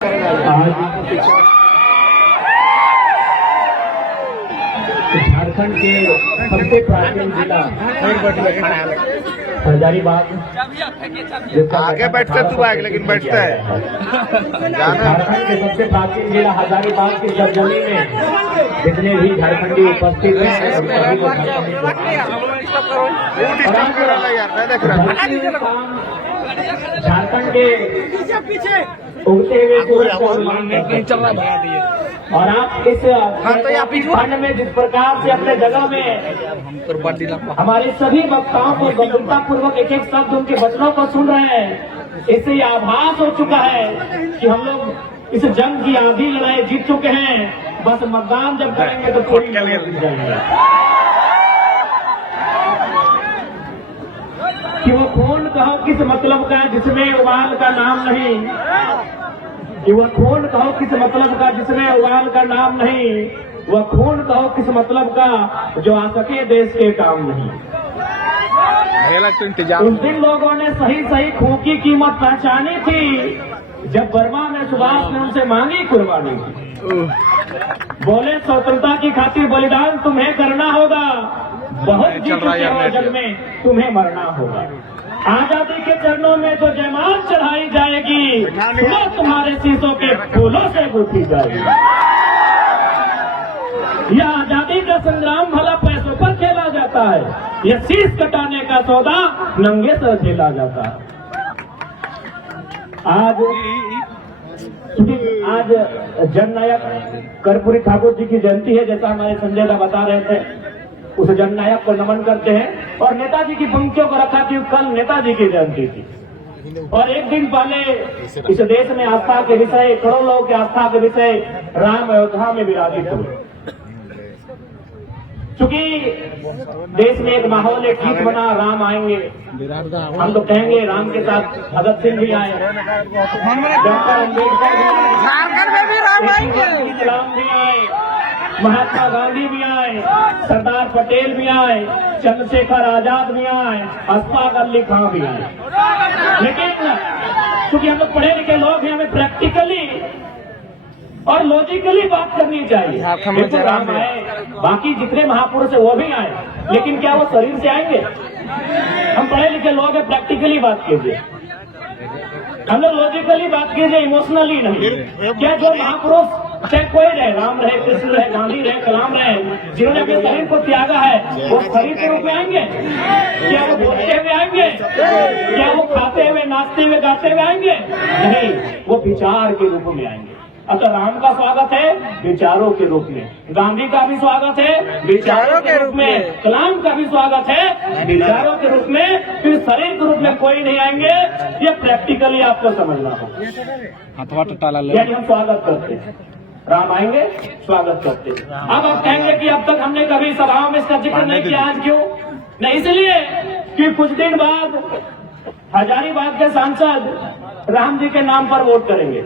झारखंड के सबसे प्राचीन जिला हजारीबाग, आगे बैठते तू आगे, लेकिन बैठता है। झारखंड के सबसे प्राचीन जिला हजारीबाग की सरजमी में जितने भी झारखंडी उपस्थित हैं झारखंड के उगते हुए सूरज को और आप इस खंड में जिस प्रकार से अपने जगह में हमारे सभी वक्ताओं को गंभीरता पूर्वक एक एक शब्द उनके वचनों को सुन रहे हैं, इससे ये आभास हो चुका है कि हम लोग इस जंग की आधी लड़ाई जीत चुके हैं। बस मतदान जब करेंगे तो थोड़ी जीत जाएंगे। कि वो खून कहो किस मतलब का जिसमें उबाल का नाम नहीं, कि वह खून कहो किस मतलब का जिसमें उबाल का नाम नहीं, वह खून कहो किस मतलब का जो आ सके देश के काम नहीं। उस दिन लोगों ने सही सही खून की कीमत पहचानी थी जब बर्मा में सुभाष ने उनसे मांगी कुर्बानी थी। बोले स्वतंत्रता की खातिर बलिदान तुम्हें करना होगा, बहुत जी चुके हो जग में तुम्हें मरना होगा। आजादी के चरणों में जो जयमाल चढ़ाई जाएगी वो तुम्हारे शीशों के फूलों से गूंथी जाएगी। यह आजादी का संग्राम भला पैसों पर खेला जाता है, यह शीश कटाने का सौदा नंगे से खेला जाता है। आज जननायक कर्पूरी ठाकुर जी की जयंती है, जैसा हमारे संजय दा बता रहे थे। उस जननायक को नमन करते हैं और नेताजी की पंक्तियों को रखा कि कल नेताजी की जयंती थी और एक दिन पहले इस देश में आस्था के विषय, करोड़ों लोगों के आस्था के विषय राम अयोध्या में विराजित हुए। चूंकि देश में एक माहौल, एक गीत बना, राम आएंगे, हम तो कहेंगे राम के साथ भगत सिंह भी आए, डॉक्टर अम्बेडकर भी आए, झारखंड में भी राम आएंगे, राम भी आए, महात्मा गांधी भी आए, सरदार पटेल भी आए, चंद्रशेखर आजाद भी आए, अशफाक अली खां भी आए। लेकिन क्योंकि हम लोग पढ़े लिखे लोग हैं, हमें प्रैक्टिकली और लॉजिकली बात करनी चाहिए। देखो राम आए, बाकी जितने महापुरुष है वो भी आए, लेकिन क्या वो शरीर से आएंगे? हम पढ़े लिखे लोग हैं, प्रैक्टिकली बात कीजिए, हम लोग लॉजिकली बात कीजिए, इमोशनली नहीं। क्या जो महापुरुष चाहे कोई रहे, राम रहे, कृष्ण रहे, गांधी रहे, कलाम रहे, जिन्होंने अपने शरीर को त्यागा है, वो शरीर के रूप में आएंगे? क्या वो बोलते हुए आएंगे? क्या वो खाते हुए, नाचते हुए, गाते हुए आएंगे? नहीं, वो विचार के रूप में आएंगे। अब तो राम का स्वागत है विचारों के रूप में, गांधी का भी स्वागत है विचारों के रूप में, कलाम का भी स्वागत है विचारों के रूप में, फिर शरीर के रूप में कोई नहीं आएंगे। ये प्रैक्टिकली आपको समझना होगा। यानी हम स्वागत करते हैं, राम आएंगे स्वागत करते हैं। अब आप कहेंगे कि अब तक हमने कभी सभाओं में इसका जिक्र नहीं किया, आज क्यों नहीं? इसलिए कि कुछ दिन बाद हजारीबाग के सांसद राम जी के नाम पर वोट करेंगे,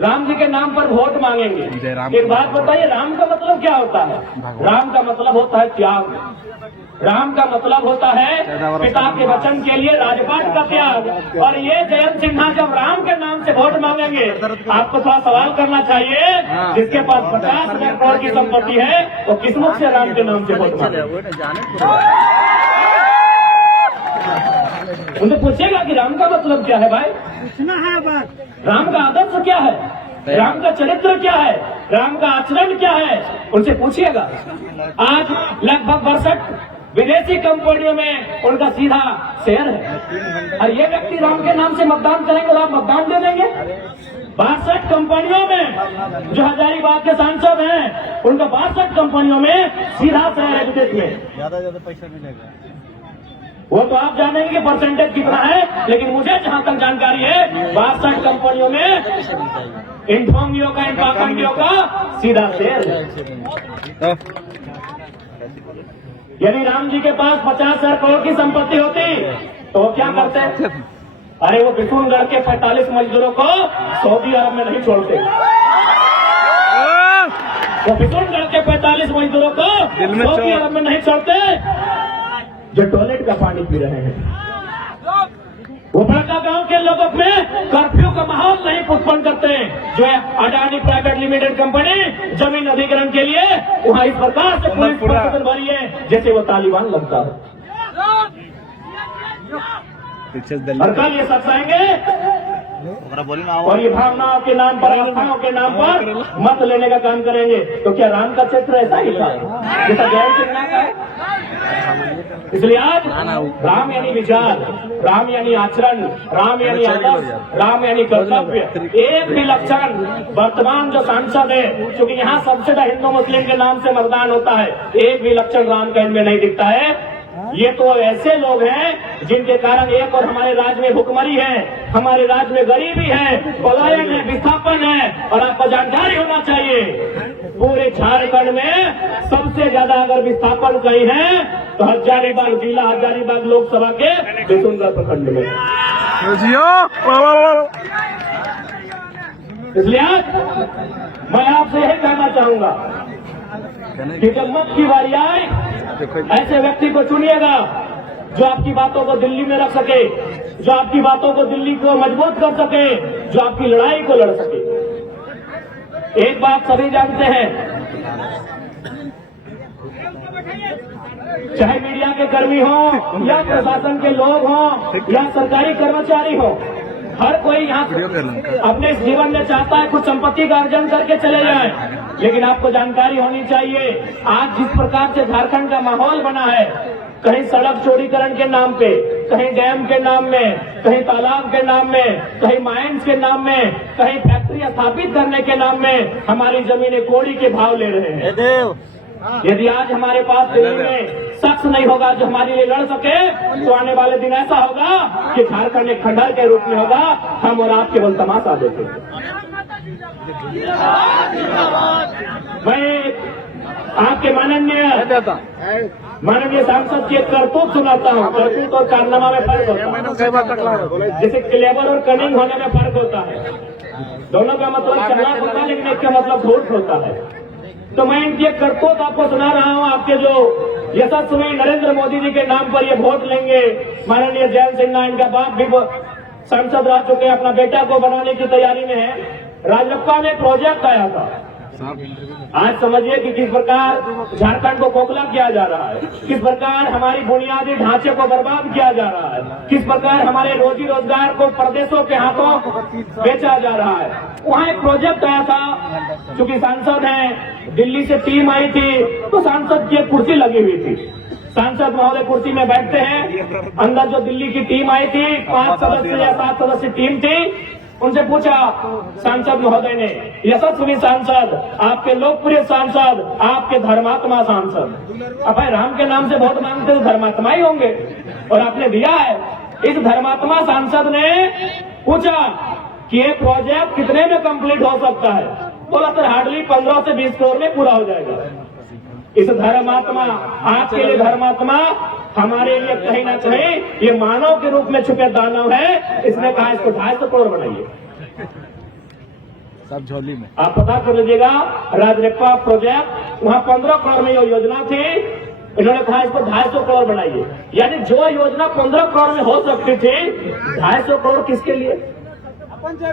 राम जी के नाम पर वोट मांगेंगे। एक बात बताइए, राम का मतलब क्या होता है? राम का मतलब होता है त्याग, राम का मतलब होता है पिता के वचन के लिए राजपाट का त्याग। और ये जयंत सिन्हा जब राम के नाम से वोट मांगेंगे, आपको थोड़ा सवाल करना चाहिए, जिसके पास 50,000 करोड़ की संपत्ति है वो किस्मत से राम के नाम से वोट मांगेंगे? उनसे पूछेगा कि राम का मतलब क्या है? भाई राम का आदर्श क्या है, राम का चरित्र क्या है, राम का आचरण क्या है, उनसे पूछिएगा। आज लगभग 62 विदेशी कंपनियों में उनका सीधा शेयर है, और ये व्यक्ति राम के नाम से मतदान करेंगे और आप मतदान दे देंगे? 62 कंपनियों में जो हजारीबाग के सांसद हैं, उनका 62 कंपनियों में सीधा शेयर है विदेश में। ज्यादा पैसा मिलेगा वो तो आप जानेंगे परसेंटेज कितना है, लेकिन मुझे जहां तक जानकारी है 62 कंपनियों में इंफोंगियों का, इंफाकंगियों का सीधा शेयर है। यदि राम जी के पास 50,000 करोड़ की संपत्ति होती तो वो क्या करते? अरे वो बिशुनगढ़ के 45 मजदूरों को सऊदी अरब में नहीं छोड़ते, वो बिशुनगढ़ के 45 मजदूरों को सऊदी अरब में नहीं छोड़ते जो टॉयलेट का पानी पी रहे हैं। वो बड़का गांव के लोगों में कर्फ्यू का माहौल नहीं जो है अडानी प्राइवेट लिमिटेड कंपनी जमीन अधिग्रहण के लिए वहाँ इस प्रकार से पुलिस प्रशासन भरी है जैसे वो तालिबान लगता है। और कल ये सब आएंगे और ये भावनाओं के नाम पर, आस्थाओं के नाम पर मत लेने का काम करेंगे। तो क्या राम का क्षेत्र ऐसा ही था जैसा जैन सिंह का है? इसलिए आज राम यानी विचार, राम यानी आचरण, राम यानी आदर्श, राम यानी कर्तव्य। एक भी लक्षण वर्तमान जो सांसद है, क्योंकि यहाँ सबसे ज्यादा हिंदू मुस्लिम के नाम से मतदान होता है, एक भी लक्षण राम का इनमें नहीं दिखता है। ये तो ऐसे लोग हैं जिनके कारण एक और हमारे राज्य में भुखमरी है, हमारे राज्य में गरीबी है, पलायन है, विस्थापन है। और आपको जानकारी होना चाहिए पूरे झारखंड में सबसे ज्यादा अगर विस्थापन कहीं है तो हजारीबाग जिला, हजारीबाग लोकसभा के बिशुनगढ़ प्रखंड में। इसलिए आज मैं आपसे यही कहना चाहूंगा कि जब मत की बारी आए ऐसे व्यक्ति को चुनिएगा जो आपकी बातों को दिल्ली में रख सके, जो आपकी बातों को दिल्ली को मजबूत कर सके, जो आपकी लड़ाई को लड़ सके। एक बात सभी जानते हैं, चाहे मीडिया के कर्मी हो या प्रशासन के लोग हो या सरकारी कर्मचारी हो, हर कोई यहाँ अपने जीवन में चाहता है कुछ संपत्ति का अर्जन करके चले जाए। लेकिन आपको जानकारी होनी चाहिए आज जिस प्रकार से झारखंड का माहौल बना है, कहीं सड़क चौड़ीकरण के नाम पे, कहीं डैम के नाम में, कहीं तालाब के नाम में, कहीं माइंस के नाम में, कहीं फैक्ट्रियां स्थापित करने के नाम में हमारी जमीनें कोड़ी के भाव ले रहे हैं। यदि आज हमारे पास दिल्ली में शख्स नहीं होगा जो हमारे लिए लड़ सके तो आने वाले दिन ऐसा होगा कि झारखंड एक खंडहर के रूप में होगा, हम और आप केवल तमाशा देखेंगे। मैं आपके माननीय सांसद की एक करतूत सुनाता हूँ। करतूत और कारनामा में फर्क होता है, जैसे क्लेवर और कनिंग होने में फर्क होता है। दोनों का मतलब चालाक होता है लेकिन एक का मतलब धूर्त होता है। तो मैं इनकी एक करतूत आपको सुना रहा हूँ। आपके जो यशस्वी नरेंद्र मोदी जी के नाम पर ये वोट लेंगे, माननीय जैन सिन्हा इनका बाप भी सांसद रह चुके, अपना बेटा को बनाने की तैयारी में है। राजरप्पा में प्रोजेक्ट आया था, आज समझिए कि किस प्रकार झारखंड को खोखला किया जा रहा है, किस प्रकार हमारी बुनियादी ढांचे को बर्बाद किया जा रहा है, किस प्रकार हमारे रोजी रोजगार को परदेशों के हाथों बेचा जा रहा है। वहाँ एक प्रोजेक्ट आया था, चूंकि सांसद हैं, दिल्ली से टीम आई थी तो सांसद की एक कुर्सी लगी हुई थी। सांसद महोदय कुर्सी में बैठते हैं, अंदर जो दिल्ली की टीम आई थी 5 सदस्य या 7 सदस्य टीम थी, उनसे पूछा सांसद महोदय ने, यशस्वी सांसद, आपके लोकप्रिय सांसद, आपके धर्मात्मा सांसद, अब भाई राम के नाम से वोट मांगते तो धर्मात्मा ही होंगे और आपने दिया है। इस धर्मात्मा सांसद ने पूछा कि ये प्रोजेक्ट कितने में कंप्लीट हो सकता है? बोला सर हार्डली 15 से 20 करोड़ में पूरा हो जाएगा। इस धर्मात्मा, आज के लिए धर्मात्मा हमारे लिए कहीं ना कहीं ये मानव के रूप में छुपे दानव है। इसने कहा इसको 250 करोड़ बनाइए, सब झोली में। आप पता कर लीजिएगा, राजरप्पा प्रोजेक्ट वहाँ 15 करोड़ में ये योजना थी, इन्होंने कहा इसको 250 करोड़ बनाइए। यानी जो योजना 15 करोड़ में हो सकती थी, 250 करोड़ किसके लिए? अपने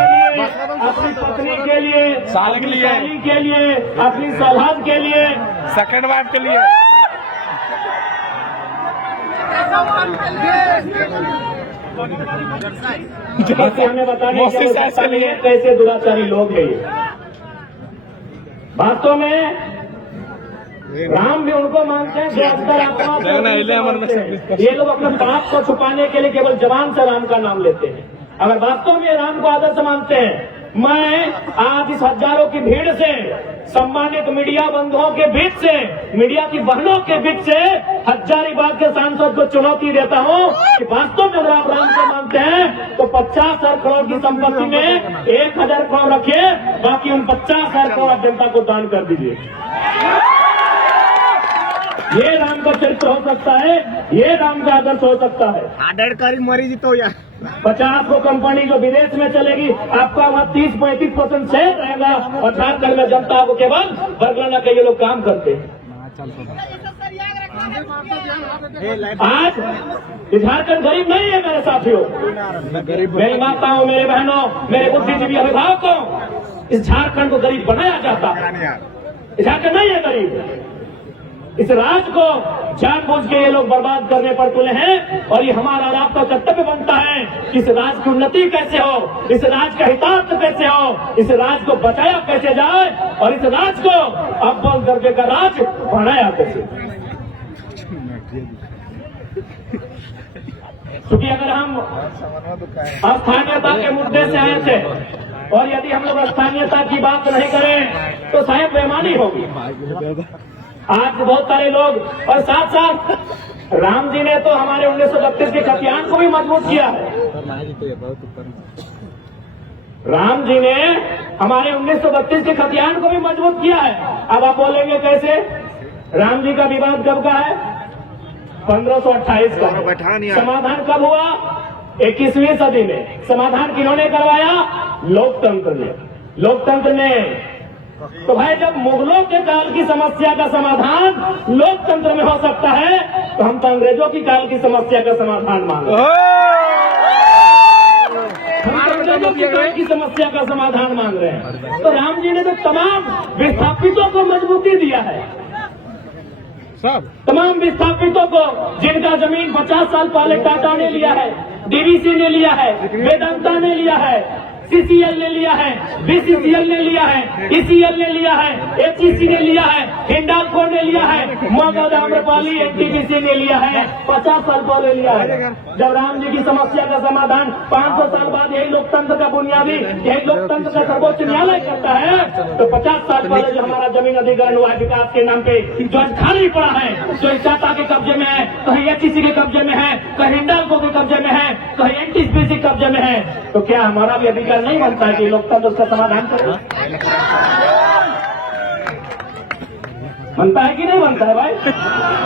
लिए, अपनी पत्नी के लिए, साल के लिए, के लिए, अपनी सलाद के लिए, सेकंड वाइफ के लिए। हमें बताने की कैसे दुराचारी लोग हैं ये। वास्तव में राम भी उनको मानते हैं जो अंदर आत्मा, ये लोग अपने पाप को छुपाने के लिए केवल जबान से राम का नाम लेते हैं। अगर वास्तव में राम को आदर्श मानते हैं, मैं आज इस हजारों की भीड़ से, सम्मानित मीडिया बंधुओं के बीच से, मीडिया की बहनों के बीच से हजारीबाग के सांसद को चुनौती देता हूं कि वास्तव में अगर आप राम को मानते हैं तो 50,000 करोड़ की संपत्ति में 1,000 करोड़ रखिए, बाकी उन 50,000 करोड़ जनता को दान कर दीजिए। ये राम का चरित्र हो सकता है, ये राम का आदर्श हो सकता है। 50 को कंपनी जो विदेश में चलेगी, आपका वहाँ 30-35% शेयर रहेगा और झारखंड में जनता को केवल बरगलाना के ये लोग काम करते हैं। आज झारखंड गरीब नहीं है मेरे साथियों, मेरी माताओं, मेरे बहनों, मेरे बुद्धिजीवी अभिभावकों, इस झारखंड को गरीब बनाया जाता है। झारखंड नहीं है गरीब। इस राज्य को जानबूझ के ये लोग बर्बाद करने पर तुले हैं और ये हमारा और आपका कर्तव्य बनता है कि इस राज्य की उन्नति कैसे हो, इस राज्य का हितार्थ कैसे हो, इस राज्य को बचाया कैसे जाए और इस राज्य को अव्वल दर्जे का राज्य बनाया कैसे। क्योंकि अगर हम स्थानीयता के मुद्दे से आए थे और यदि हम लोग स्थानीयता की बात नहीं करें तो शायद बेईमानी होगी। आज बहुत सारे लोग और साथ साथ राम जी ने तो हमारे 1932 के खतियान को भी मजबूत किया है। राम जी ने हमारे 1932 के खतियान को भी मजबूत किया है। अब आप बोलेंगे कैसे? राम जी का विवाद कब का है? 1528 का। समाधान कब हुआ? 21वीं सदी में। समाधान किन्होंने करवाया? लोकतंत्र ने। लोकतंत्र ने। तो भाई जब मुगलों के काल की समस्या का समाधान लोकतंत्र में हो सकता है तो हम तो अंग्रेजों की काल की समस्या का समाधान मांग रहे हैं। हम तो अंग्रेजों की काल की समस्या का समाधान मांग रहे हैं। तो राम जी ने तो तमाम विस्थापितों को मजबूती दिया है। तमाम विस्थापितों को जिनका जमीन 50 साल पहले टाटा ने लिया है, डीवीसी ने लिया है, वेदांता ने लिया है, सीसीएल ने लिया है, बीसीसीएल ने लिया है, ईसीएल ने लिया है, एचईसी ने लिया है, हिंडाल्को ने लिया है, मगध आम्रपाली एनटीपीसी ने लिया है, 50 साल पहले लिया है। जब राम जी की समस्या का समाधान 500 साल बाद यही लोकतंत्र का बुनियादी, यही लोकतंत्र का सर्वोच्च न्यायालय करता है तो 50 साल पहले जो हमारा जमीन अधिग्रहण हुआ है विकास के नाम पे, जो आज खाली पड़ा है, जो इस टाटा के कब्जे में है, कहीं एचईसी के कब्जे में है, कहीं हिंडाल्को के कब्जे में है, कहीं एनटीपीसी के कब्जे में है, तो क्या हमारा भी अधिकार नहीं बनता है कि लोकतंत्र उसका समाधान करे? बनता है कि नहीं बनता है भाई?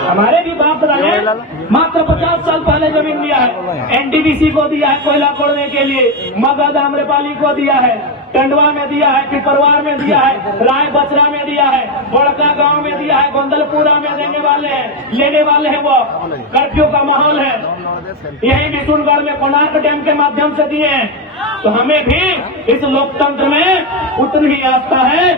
हमारे भी बाप दादा ने मात्र 50 साल पहले जमीन दिया है, एनटीपीसी को दिया है कोयला खोदने के लिए, मगध आम्रपाली को दिया है, टंडवा में दिया है, पिपरवार में दिया है, राय बचरा में दिया है, बड़का गांव में दिया है, गोंदलपुरा में देने वाले हैं, लेने वाले हैं। वो कर्फ्यू का माहौल है। यही बिशुनगढ़ में कोणार्क डैम के माध्यम से दिए हैं। तो हमें भी इस लोकतंत्र में उतनी ही आस्था है।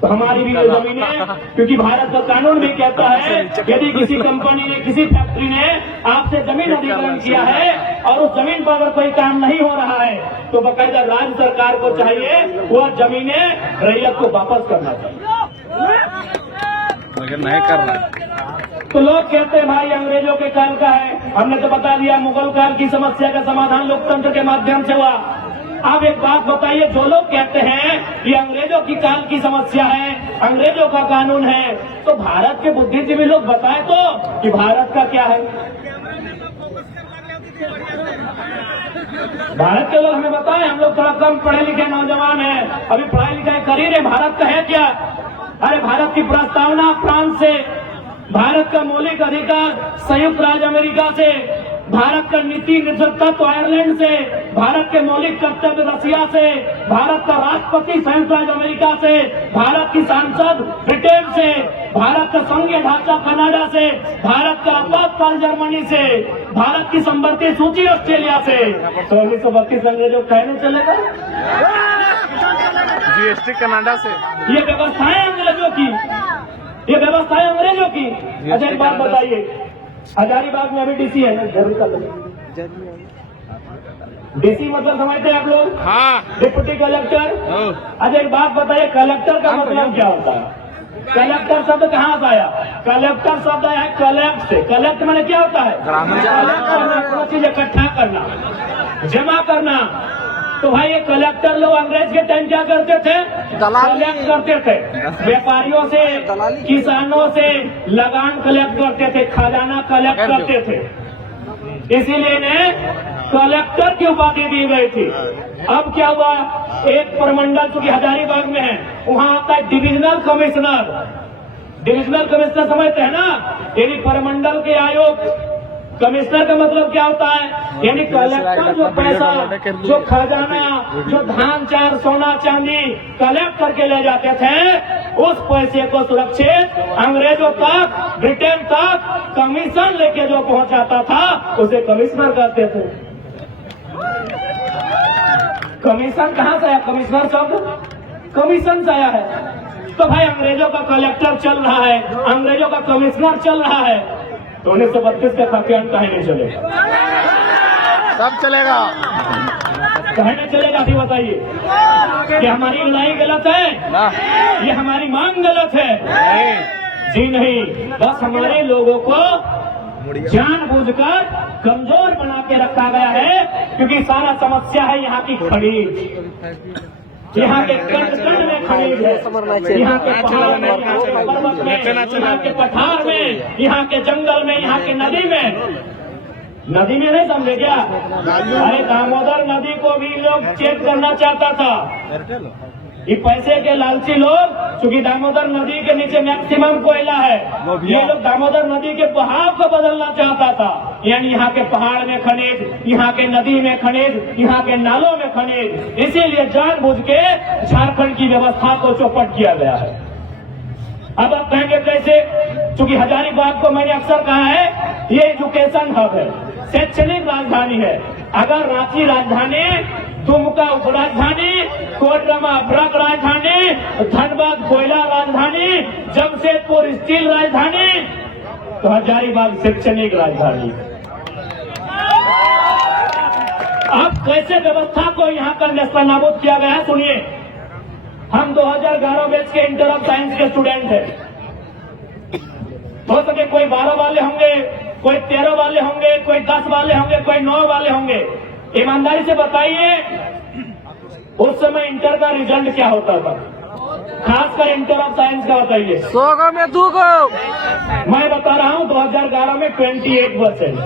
तो हमारी भी ये जमीनें, क्योंकि भारत का कानून भी कहता है यदि किसी कंपनी ने, किसी फैक्ट्री ने आपसे जमीन अधिग्रहण किया है और उस जमीन पर अगर कोई काम नहीं हो रहा है तो बकायदा राज्य सरकार को चाहिए वह जमीनें रैयत को वापस करना चाहिए। मगर नहीं कर रहा। तो लोग कहते हैं भाई अंग्रेजों के काल का है। हमने तो बता दिया मुगल काल की समस्या का समाधान लोकतंत्र के माध्यम से हुआ। आप एक बात बताइए, जो लोग कहते हैं कि अंग्रेजों की काल की समस्या है, अंग्रेजों का कानून है, तो भारत के बुद्धिजीवी लोग बताए तो कि भारत का क्या है? भारत के लोग हमें बताएं। हम लोग थोड़ा कम पढ़े लिखे नौजवान हैं, अभी पढ़ाई लिखाई कर ही रहे। भारत का है क्या? अरे भारत की प्रस्तावना फ्रांस से, भारत का मौलिक अधिकार संयुक्त राज्य अमेरिका से, भारत का नीति निर्देशक आयरलैंड से, भारत के मौलिक कर्तव्य रसिया से, भारत का राष्ट्रपति संयुक्त राज्य अमेरिका से, भारत की सांसद ब्रिटेन से, भारत का संघीय ढांचा कनाडा से, भारत का आपातकाल जर्मनी से, भारत की संवर्ती सूची ऑस्ट्रेलिया से। तो 1932 अंग्रेजों कहने चलेगा जीएसटी कनाडा से। ये व्यवस्थाएं अंग्रेजों की, ये व्यवस्थाएं अंग्रेजों की। अच्छा एक बात बताइए, हजारीबाग में अभी डीसी है ना, डीसी मतलब समझते हैं आप लोग? हाँ। Deputy collector. अच्छा एक बात बताइए, कलेक्टर का मतलब क्या होता है? कलेक्टर शब्द कहाँ से आया? कलेक्टर शब्द आया है कलेक्ट से। कलेक्ट मैंने क्या होता है? कलेक्ट करना, कोई चीज इकट्ठा करना, जमा करना। तो भाई ये कलेक्टर लोग अंग्रेज के टाइम क्या करते थे? कलेक्ट करते थे। व्यापारियों से, किसानों से लगान कलेक्ट करते थे, खजाना कलेक्ट करते थे। इसीलिए इन्हें कलेक्टर की उपाधि दी गई थी। अब क्या हुआ, एक प्रमंडल चूंकि हजारीबाग में है, वहाँ आता है डिविजनल कमिश्नर। डिविजनल कमिश्नर समझते हैं ना, यानी प्रमंडल के आयोग। कमिश्नर का मतलब क्या होता है? यानी कलेक्टर जो पैसा, जो खजाना, जो धान चार सोना चांदी कलेक्ट करके ले जाते थे, उस पैसे को सुरक्षित अंग्रेजों तक, ब्रिटेन तक कमीशन लेके जो पहुंचाता था उसे कमिश्नर कहते थे। कमीशन कहां से आया? कमिश्नर शब्द कमीशन से आया है। तो भाई अंग्रेजों का कलेक्टर चल रहा है, अंग्रेजों का कमिश्नर चल रहा है, तो 1932 के खातियान कहीं नहीं चलेगा। सब चलेगा, कहीं नहीं चलेगा। अभी बताइए कि हमारी लड़ाई गलत है, ये हमारी मांग गलत है? जी नहीं, बस हमारे लोगों को जानबूझकर कमजोर बना के रखा गया है, क्योंकि सारा समस्या है यहाँ की खनिज, यहाँ के कंड में खनिज है, यहाँ के पहाड़ में, यहाँ के पर्वत में, यहाँ के पठार में, यहाँ के जंगल में, यहाँ की नदी में। नदी में नहीं समझे क्या? अरे दामोदर नदी को भी लोग चेक करना चाहता था। ये पैसे के लालची लोग, क्योंकि दामोदर नदी के नीचे मैक्सिमम कोयला है, ये लोग दामोदर नदी के बहाव को बदलना चाहता था। यानी यहाँ के पहाड़ में खनिज, यहाँ के नदी में खनिज, यहाँ के नालों में खनिज, इसीलिए जानबूझ के झारखंड की व्यवस्था को चौपट किया गया है। अब आप कहेंगे कैसे? क्योंकि हजारीबाग को मैंने अक्सर कहा है, ये एजुकेशन हब है, शैक्षणिक राजधानी है। अगर रांची राजधानी, दुमका उप राजधानी, कोडरमा अपराध राजधानी, धनबाद कोयला राजधानी, जमशेदपुर स्टील राजधानी, तो हजारीबाग शैक्षणिक राजधानी। अब कैसे व्यवस्था को यहाँ का नेस्तनाबूद किया गया है सुनिए। हम 2011 बैच के इंटर ऑफ साइंस के स्टूडेंट हैं। हो सके कोई 12 वाले होंगे, कोई 13 वाले होंगे, कोई 10 वाले होंगे, कोई 9 वाले होंगे। ईमानदारी से बताइए उस समय इंटर का रिजल्ट क्या होता था? खासकर इंटर ऑफ साइंस का बताइए। 100 में 2 मैं बता रहा हूं 2011 में 28%।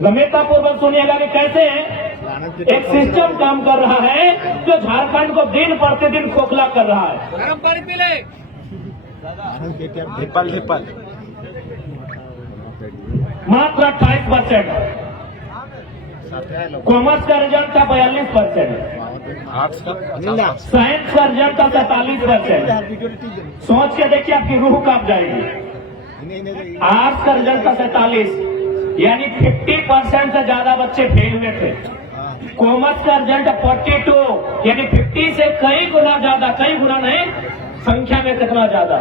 गंभीरतापूर्वक सुनिएगा कि कैसे एक सिस्टम काम कर रहा है जो झारखंड को दिन प्रतिदिन खोखला कर रहा है। मात्र 28%। कॉमर्स का रिजल्ट था 42%, साइंस का रिजल्ट था 47%। सोच के देखिए आपकी रूह कांप जाएगी। आर्ट्स का रिजल्ट था 47, यानी 50% से ज्यादा बच्चे फेल हुए थे। कॉमर्स का रिजल्ट 42, यानी 50 से कई गुना ज्यादा, कई गुना नहीं, संख्या में कितना ज्यादा।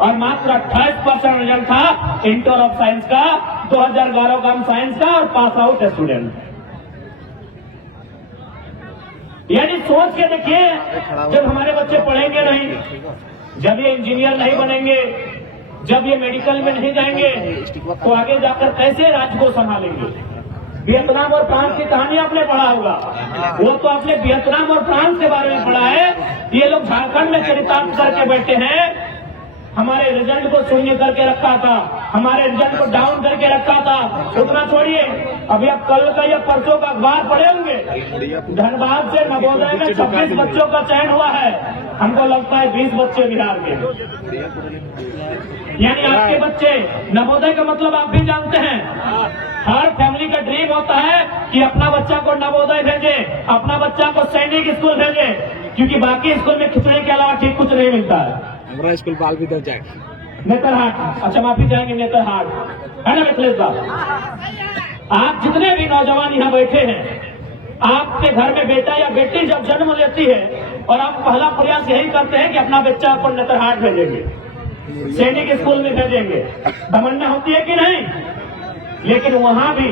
और मात्र 28% रिजल्ट था इंटर ऑफ साइंस का, 2011 का हम साइंस का, और पास आउट स्टूडेंट। यानी सोच के देखिए, जब हमारे बच्चे पढ़ेंगे नहीं, जब ये इंजीनियर नहीं बनेंगे, जब ये मेडिकल में नहीं जाएंगे, तो आगे जाकर कैसे राज्य को संभालेंगे? वियतनाम और फ्रांस की कहानी आपने पढ़ा होगा, वो तो आपने वियतनाम और फ्रांस के बारे में पढ़ा है। ये लोग झारखंड में चरितार्थ करके बैठे हैं। हमारे रिजल्ट को शून्य करके रखा था, हमारे रिजल्ट को डाउन करके रखा था। उतना छोड़िए, अभी आप कल का या परसों का अखबार पढ़े होंगे, धनबाद से नवोदय में 26 बच्चों का चयन हुआ है। हमको लगता है 20 बच्चे बिहार के, यानी आपके बच्चे। नवोदय का मतलब आप भी जानते हैं, हर फैमिली का ड्रीम होता है कि अपना बच्चा को नवोदय भेजे, अपना बच्चा को सैनिक स्कूल भेजे, क्योंकि बाकी स्कूल में खिचड़ी के अलावा ठीक कुछ नहीं मिलता है। हमारा स्कूल बाल भी दर जाएगा। नेतरहाट, अच्छा माफी चाहेंगे, नेतरहाट है ना मिथिलेश साहब। आप जितने भी नौजवान यहाँ बैठे हैं, आपके घर में बेटा या बेटी जब जन्म लेती है और आप पहला प्रयास यही करते हैं कि अपना बच्चा अपन नेतरहाट भेजेंगे, सैनिक स्कूल में भेजेंगे। तमन्ना होती है कि नहीं? लेकिन वहाँ भी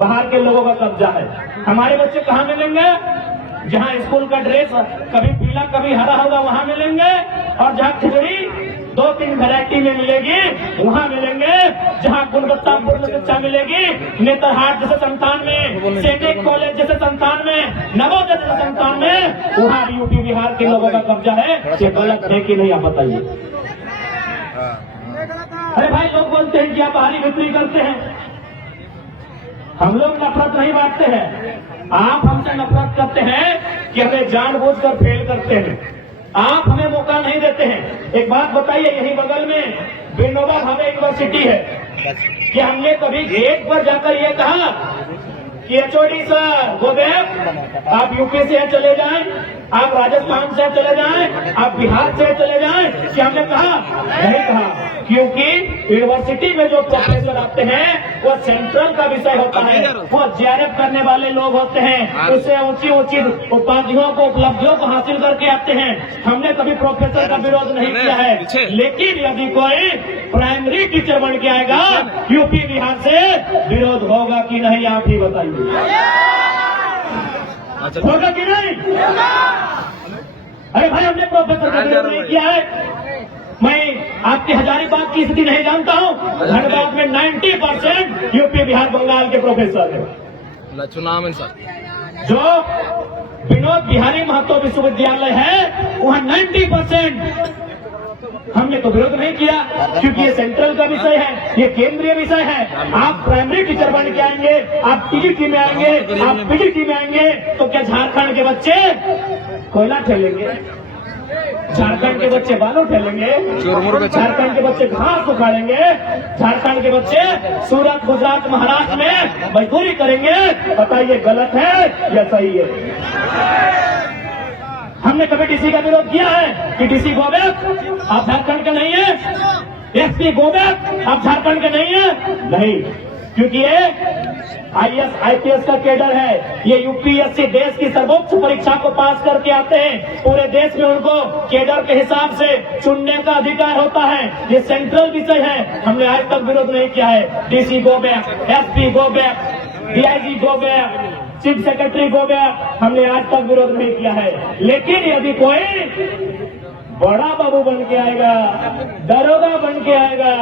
बाहर के लोगों का कब्जा है। हमारे बच्चे कहाँ मिलेंगे? जहाँ स्कूल का ड्रेस कभी पीला कभी हरा होगा वहाँ मिलेंगे, और जहाँ खिचड़ी 2-3 वैरायटी में मिलेगी वहाँ मिलेंगे। जहाँ गुणवत्तापूर्ण शिक्षा मिलेगी, नेतरहाट जैसे संस्थान में, सैनिक कॉलेज जैसे संस्थान में, नवोदय जैसे संस्थान में, वहाँ यूपी बिहार के लोगों का कब्जा है। ये गलत है कि नहीं, आप बताइए। अरे भाई, लोग बोलते हैं कि आप बाहरी बिक्री करते हैं। हम लोग नफरत नहीं बांटते हैं, आप हमसे नफरत करते हैं कि हमें जानबूझकर फेल करते हैं, आप हमें मौका नहीं देते हैं। एक बात बताइए, यही बगल में विनोबा भावे यूनिवर्सिटी है, कि हमने कभी गेट पर जाकर ये कहा कि एचओडी सर गो बैक, आप यूपी से चले जाएं, आप राजस्थान से चले जाएं, आप बिहार से चले जाएं। कि हमने कहा? नहीं कहा, क्योंकि यूनिवर्सिटी में जो प्रोफेसर आते हैं वो सेंट्रल का विषय होता है, वो जेआरएफ करने वाले लोग होते हैं, उससे ऊंची ऊंची उपाधियों को उपलब्धियों को हासिल करके आते हैं। हमने कभी प्रोफेसर का विरोध नहीं किया है, लेकिन यदि कोई प्राइमरी टीचर बन के आएगा यूपी बिहार से, विरोध होगा कि नहीं आप ही बताइए। होगा कि नहीं? अरे भाई, हमने प्रोफेसर का विरोध नहीं किया है। मैं आपके हजारीबाग की स्थिति नहीं जानता हूँ, धनबाद में 90% यूपी बिहार बंगाल के प्रोफेसर हैं। चुनाव सर जो विनोद बिहारी महतो विश्वविद्यालय है वहाँ 90%। हमने तो विरोध नहीं किया, क्योंकि ये सेंट्रल का विषय है, ये केंद्रीय विषय है। आप प्राइमरी टीचर बन के आएंगे, आप टीजीटी में आएंगे, आप पीजीटी में आएंगे, तो क्या झारखंड के बच्चे कोयला ठेलेंगे? झारखंड के बच्चे बालू ठेलेंगे? झारखंड के बच्चे घास उखाड़ेंगे? झारखंड के बच्चे सूरत, गुजरात, महाराष्ट्र में मजदूरी करेंगे? बताइए, गलत है या सही है? हमने कभी डीसी का विरोध किया है कि डीसी गो बैक, आप झारखंड के नहीं है? एसपी गो बैक, आप झारखंड के नहीं है? नहीं, क्योंकि ये आईएएस आईपीएस का कैडर है। ये यूपीएससी देश की सर्वोच्च परीक्षा को पास करके आते हैं। पूरे देश में उनको कैडर के हिसाब से चुनने का अधिकार होता है। ये सेंट्रल विषय है, हमने आज तक विरोध नहीं किया है। DC go back, SP go back, DIG go back, chief secretary go back, हमने आज तक विरोध नहीं किया है। लेकिन यदि कोई बड़ा बाबू बन के आएगा, दरोगा बन के आएगा,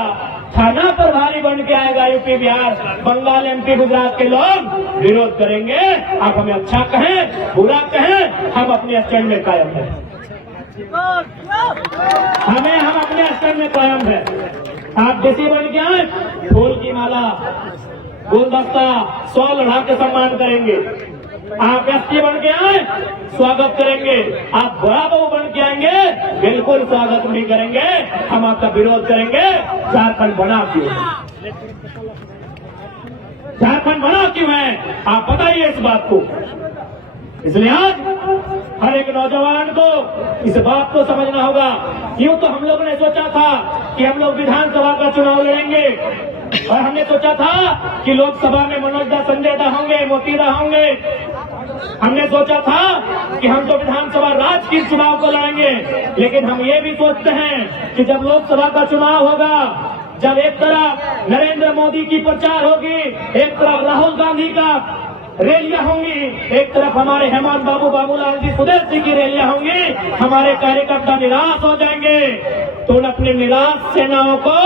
थाना प्रभारी बन के आएगा यूपी बिहार बंगाल एमपी गुजरात के लोग विरोध करेंगे। आप हमें अच्छा कहें बुरा कहें, हम अपने स्टैंड में कायम हैं। हम अपने स्टैंड में कायम हैं। आप डीसी बन के आए, फूल की माला, गुलदस्ता, 100 लड़ा के सम्मान करेंगे। आप एसपी बन के आए, स्वागत करेंगे। आप बड़ा बाबू बन के आएंगे, बिल्कुल स्वागत नहीं करेंगे, हम आपका विरोध करेंगे। झारखंड बना क्यों है? झारखंड बना क्यों है? आप बताइए इस बात को। इसलिए आज हर एक नौजवान को इस बात को समझना होगा। यूं तो हम लोगों ने सोचा था कि हम लोग विधानसभा का चुनाव लड़ेंगे, और हमने सोचा था कि लोकसभा में मनोज दा, संजय दा होंगे, मोती दा होंगे। हमने सोचा था कि हम तो विधानसभा राज्य के चुनाव को लड़ेंगे। लेकिन हम ये भी सोचते हैं कि जब लोकसभा का चुनाव होगा, जब एक तरफ नरेंद्र मोदी की प्रचार होगी, एक तरफ राहुल गांधी का रैलियां होंगी, एक तरफ हमारे हेमंत बाबू, बाबूलाल जी, सुदेश जी की रैलियां होंगी, हमारे कार्यकर्ता निराश हो जाएंगे। तो उन अपने निराश सेनाओं को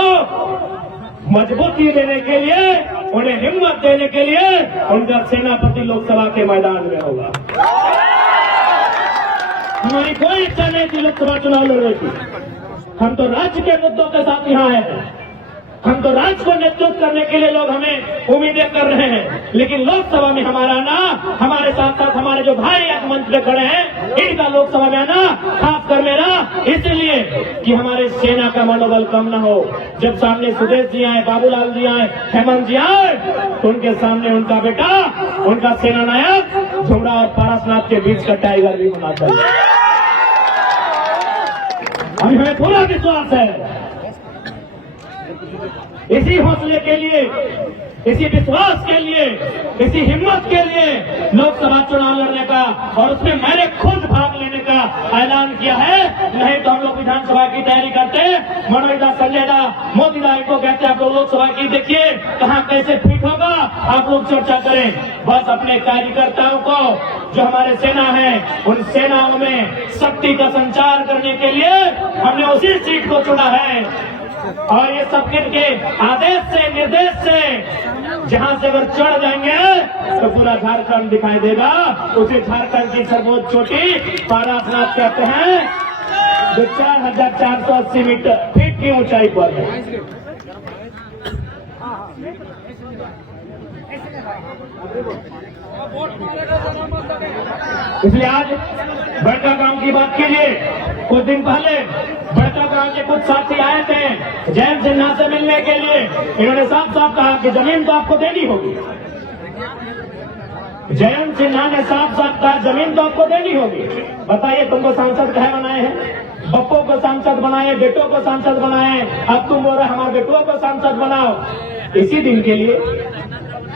मजबूती देने के लिए, उन्हें हिम्मत देने के लिए उनका सेनापति लोकसभा के मैदान में होगा। हमारी कोई इच्छा नहीं थी लोकसभा चुनाव लड़ने की। हम तो राज्य के मुद्दों के साथ यहाँ हैं। हम तो राज्य को नेतृत्व करने के लिए लोग हमें उम्मीदें कर रहे हैं। लेकिन लोकसभा में हमारा आना, हमारे साथ साथ हमारे जो भाई आज मंच पे खड़े हैं, इनका लोकसभा में आना, खासकर मेरा, इसलिए कि हमारे सेना का मनोबल कम न हो। जब सामने सुदेश जी आए, बाबूलाल जी आए, हेमंत जी आए, तो उनके सामने उनका बेटा, उनका सेना नायक झुमरा और पारसनाथ के बीच का टाइगर भी होना चाहिए। अभी हमें पूरा विश्वास है। इसी हौसले के लिए, इसी विश्वास के लिए, इसी हिम्मत के लिए लोकसभा चुनाव लड़ने का और उसमें मैंने खुद भाग लेने का ऐलान किया है। नहीं तो हम लोग विधानसभा की तैयारी करते हैं, मनोज दा, संजय दा, मोदी दा को कहते हैं आप लोग लोकसभा की देखिए कहाँ कैसे फिट होगा, आप लोग चर्चा करें। बस अपने कार्यकर्ताओं को, जो हमारे सेना है, उन सेनाओं में शक्ति का संचार करने के लिए हमने उसी सीट को चुना है। और ये सब के आदेश से, निर्देश से जहां से अगर चढ़ जाएंगे तो पूरा झारखंड दिखाई देगा। उसे झारखंड की सर्वोच्च चोटी पारसनाथ कहते हैं, जो 4480 मीटर फीट की ऊंचाई पर है। इसलिए आज बड़का गांव की बात कीजिए। कुछ दिन पहले बड़का गांव के कुछ साथी आए थे जयंत सिन्हा से मिलने के लिए। इन्होंने साफ साफ कहा कि जमीन तो आपको देनी होगी, जयंत सिन्हा ने साफ साफ कहा जमीन तो आपको देनी होगी। बताइए तुमको सांसद कहे बनाए हैं? बप्पो को सांसद बनाए, बेटों को सांसद बनाए, अब तुम बोल रहे हमारे बेटों को सांसद बनाओ। इसी दिन के लिए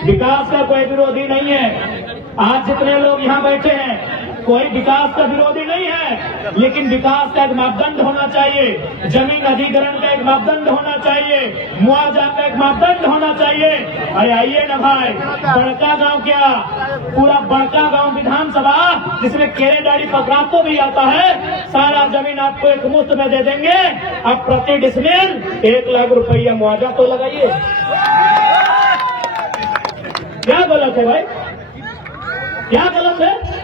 विकास का कोई विरोधी नहीं है। आज जितने लोग यहाँ बैठे हैं कोई विकास का विरोधी नहीं है, लेकिन विकास का एक मापदंड होना चाहिए, जमीन अधिग्रहण का एक मापदंड होना चाहिए, मुआवजा का एक मापदंड होना चाहिए। अरे आइए ना भाई, बड़का गांव क्या, पूरा बड़का गांव विधानसभा जिसमें केरे डाड़ी पकड़ातो भी आता है, सारा जमीन आपको एक मुफ्त में दे देंगे। अब प्रति डिसमिल 1 लाख रुपया मुआवजा तो लगाइए। क्या गलत है भाई, क्या गलत है?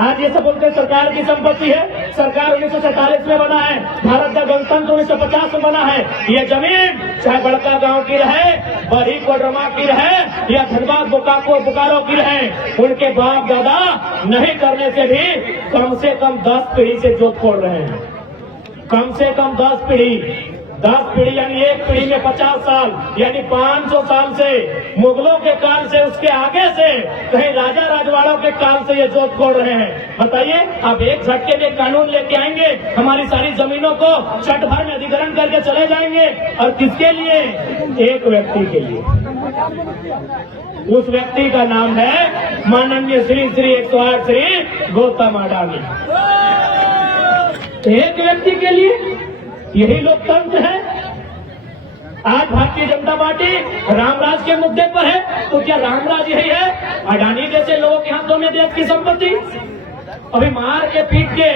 आज ये सब बोलते सरकार की संपत्ति है, सरकार 1947 में बना है, भारत का गणतंत्र 1950 में बना है। ये जमीन चाहे बड़का गांव की रहे, बड़ी कोडरमा की रहे या धनबाद बोकारो की रहे, उनके बाप दादा नहीं करने से भी कम से कम 10 पीढ़ी से जोत खोल रहे हैं। कम से कम 10 पीढ़ी यानी एक पीढ़ी में 50 साल यानी 500 साल से, मुगलों के काल से, उसके आगे से, कहीं राजा राजवाड़ों के काल से ये जोत खोल रहे हैं। बताइए आप एक झटके में कानून लेके आएंगे, हमारी सारी जमीनों को छठ भर में अधिग्रहण करके चले जाएंगे, और किसके लिए? एक व्यक्ति के लिए। उस व्यक्ति का नाम है माननीय श्री 108 श्री गौतम अडानी। एक व्यक्ति के लिए, यही लोकतंत्र है। आज भारतीय जनता पार्टी रामराज के मुद्दे पर है, तो क्या रामराज यही है? अडानी जैसे लोगों के हाथों में देश की संपत्ति? अभी मार के पीट के